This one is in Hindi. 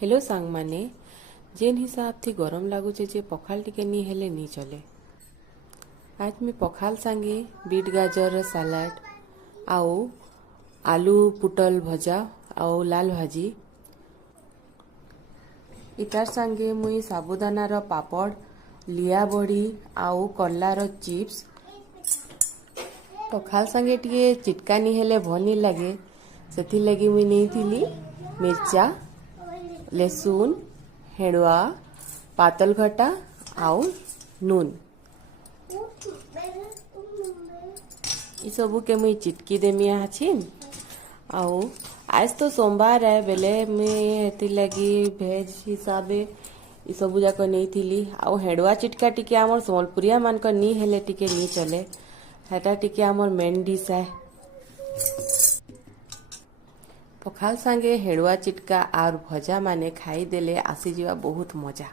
हेलो सांग माने जेन हिसाब थी गरम लगुचे जे पखाल टिके नी हेले नी चले। आज मैं पखाल सांगे बीट गाजर सलाड आउ आलू पुटल भजा आउ लाल भाजी इतार सांगे मुई साबुदानार पापड़ लिया बड़ी आउ करलार चिप्स पखाल सांगे टिके चिटका नी हेले भनी लगे सेथि लगी मुई नहीं थिली मिर्चा लहसुन हेड़वा पातल घटा आउ नून ये सबू के मुई चिटकी देमी आछिन आउ आज तो सोमवार है बेले मुई लगी भेज हिसाबे ये सबू जाक नहीं थिली आउ हेड़वा चिटका टिके आमर सम्बलपुरिया मानक नी हेले टिके नी चले हेटा टिके आमर मेन डिश है। पखाल सांगे हेड़वा चिटका और भजा माने खाई देले आसी जीवा बहुत मजा।